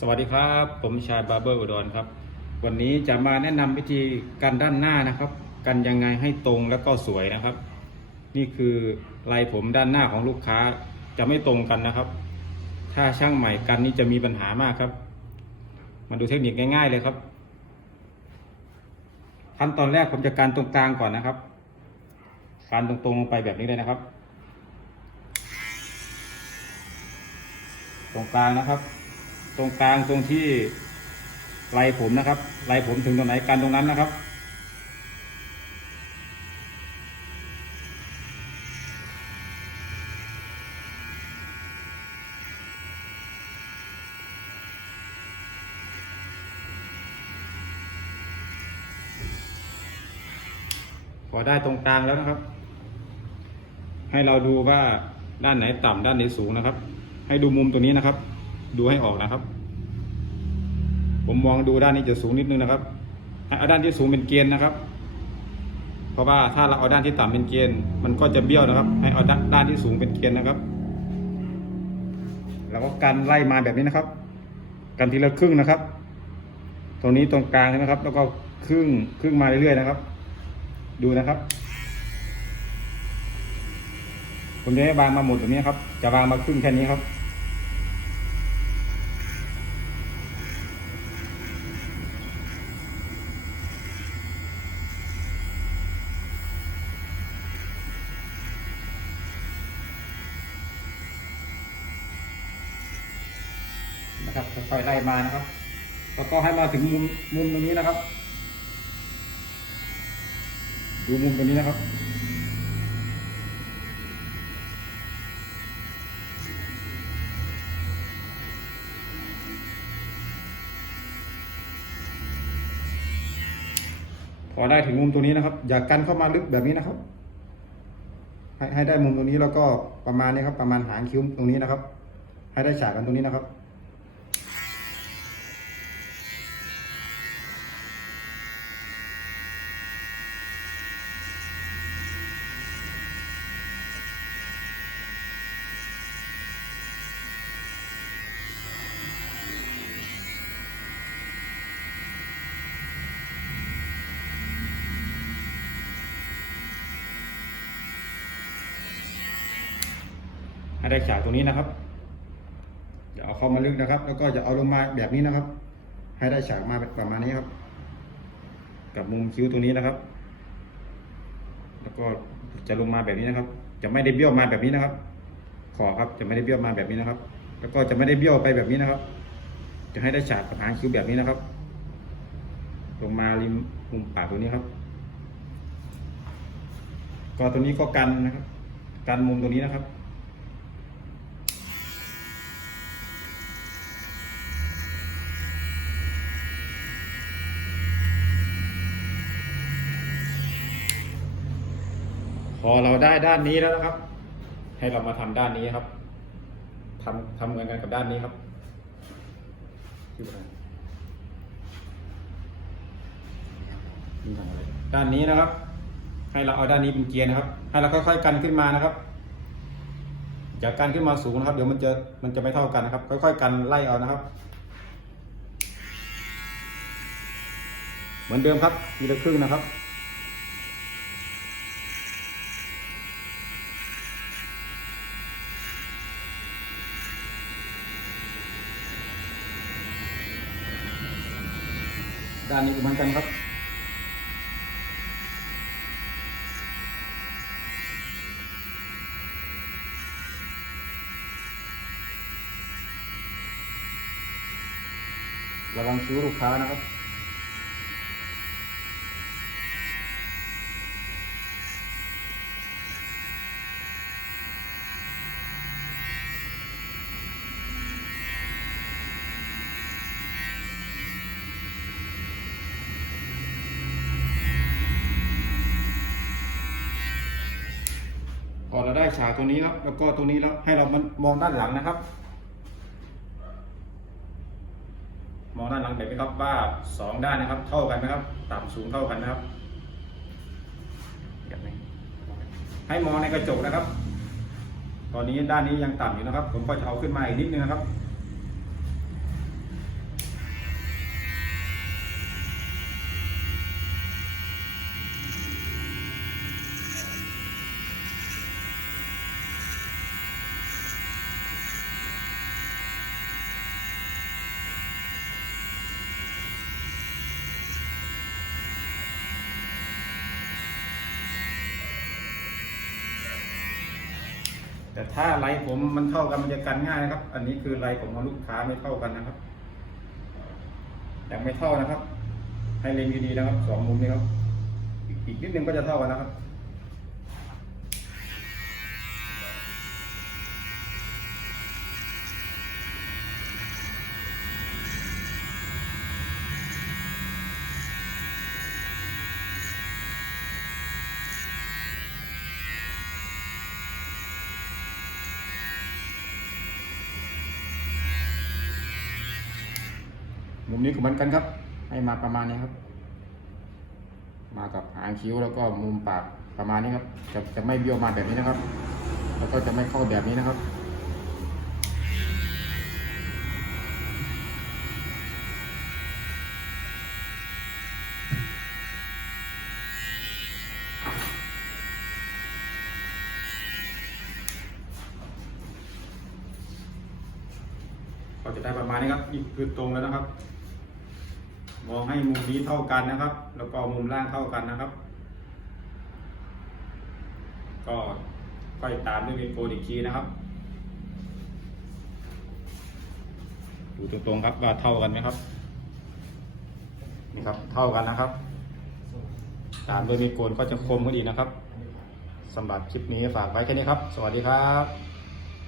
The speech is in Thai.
สวัสดีครับ ผมชายบาร์เบอร์อุดรครับ วันนี้จะมาแนะนำวิธีกันด้านหน้านะครับ กันยังไงให้ตรงแล้วก็สวยนะครับ นี่คือลายผมด้านหน้าของลูกค้าจะไม่ตรงกันนะครับ ถ้าช่างใหม่กันนี่จะมีปัญหามากครับ มาดูเทคนิคง่ายๆเลยครับ ขั้นตอนแรกผมจะการตรงกลางก่อนนะครับการตรงๆไปแบบนี้เลยนะครับ ตรงกลางนะครับ ตรงกลางตรงที่ไหลผมนะครับไหลผมถึงตรงไหนกันตรงนั้นนะครับ พอได้ตรงกลางแล้วนะครับ ให้เราดูว่าด้านไหนต่ำด้านไหนสูงนะครับ ให้ดูมุมตัวนี้นะครับ ดูให้ออกนะครับ ผมมองดูด้านนี้จะสูงนิดนึงนะครับเอาด้านที่สูงเป็นเกณฑ์นะครับ เพราะว่าถ้าเราเอาด้านที่ต่ำเป็นเกณฑ์มันก็จะเบี้ยวนะครับ ให้เอาด้านานที่สูงเป็นเกณฑ์นะครับแล้วก็กันไล่มาแบบนี้นะครับ กันทีละครึ่งนะครับ ตรงนี้ตรงกลางใช่ไหมครับ แล้วก็ครึ่งครึ่งมาเรื่อยๆนะครับ ดูนะครับผมจะให้วางมาหมดตรงนี้ครับ จะวางมาครึ่งแค่นี้ครับ นะครับค่อยๆไล่มานะครับ แล้วก็ให้มาถึงมุมมุมตรงนี้นะครับ ดูมุมตรงนี้นะครับพอได้ถึงมุมตรงนี้นะครับ อย่ากันเข้ามาลึกแบบนี้นะครับ ให้ให้ได้มุมตรงนี้แล้วก็ประมาณนี้ครับ ประมาณหางคิ้วตรงนี้นะครับ ให้ได้ฉากกันตรงนี้นะครับ ให้ได้ฉากตรงนี้นะครับอย่าเอาเข้ามาลึกนะครับ แล้วก็จะเอาลงมาแบบนี้นะครับ ให้ได้ฉากมาประมาณนี้ครับ กับมุมคิ้วตรงนี้นะครับ แล้วก็จะลงมาแบบนี้นะครับ จะไม่ได้เบี้ยวมาแบบนี้นะครับ ขอครับจะไม่ได้เบี้ยวมาแบบนี้นะครับ แล้วก็จะไม่ได้เบี้ยวไปแบบนี้นะครับ จะให้ได้ฉากกับหางคิ้วแบบนี้นะครับ ลงมาริมมุมปากตรงนี้ครับ ก็ตัวนี้ก็กันนะครับ กันมุมตรงนี้นะครับ อเราได้ด้านนี้แล้วนะครับ ให้เรามาทำด้านนี้ครับทำทำเหมือนกันกับด้านนี้ครับด้านนี้นะครับ ให้เราเอาด้านนี้เป็นเกียร์นะครับ ให้เราค่อยๆกันขึ้นมานะครับอย่ากันขึ้นมาสูงนะครับ เดี๋ยวมันจะมันจะไม่เท่ากันนะครับ ค่อยๆกันไล่เอานะครับ เหมือนเดิมครับทีละครึ่งนะครับ ด้านนี้ก็เหมือนกันครับระวังคิ้วลูกค้านะครับ ได้ฉากตัวนี้แล้วแล้วก็ตัวนี้แล้วให้เรามันมองด้านหลังนะครับ มองด้านหลังแบบนี้ครับว่าสองด้านนะครับ เท่ากันไหมครับ ต่ำสูงเท่ากันนะครับให้มองในกระจกนะครับ ตอนนี้ด้านนี้ยังต่ำอยู่นะครับ ผมก็จะเอาขึ้นมาอีกนิดนึงนะครับ แต่ถ้าไรผมมันเท่ากันมันจะกันง่ายนะครับ อันนี้คือไรผมของลูกค้าไม่เท่ากันนะครับยังไม่เท่านะครับ ให้เล็งดีๆนะครับสองมุมนี้ครับอีกนิดนึงก็จะเท่ากันนะครับ มุมนี้ก็เหมือนกันครับ ให้มาประมาณนี้ครับ มากับหางคิ้วแล้วก็มุมปากประมาณนี้ครับ จะจะไม่เบี้ยวมาแบบนี้นะครับ แล้วก็จะไม่เข้าแบบนี้นะครับก็จะได้ประมาณนี้ครับนี่คือตรงแล้วนะครับ มองให้มุมนี้เท่ากันนะครับ แล้วก็มุมล่างเท่ากันนะครับ ก็ค่อยตามด้วยมีโกนอีกทีนะครับดูตรงๆครับว่าเท่ากันไหมครับนี่ครับ เท่ากันนะครับ ตามด้วยมีโกนก็จะคมขึ้นอีกนะครับสำหรับคลิปนี้ฝากไว้แค่นี้ครับ สวัสดีครับ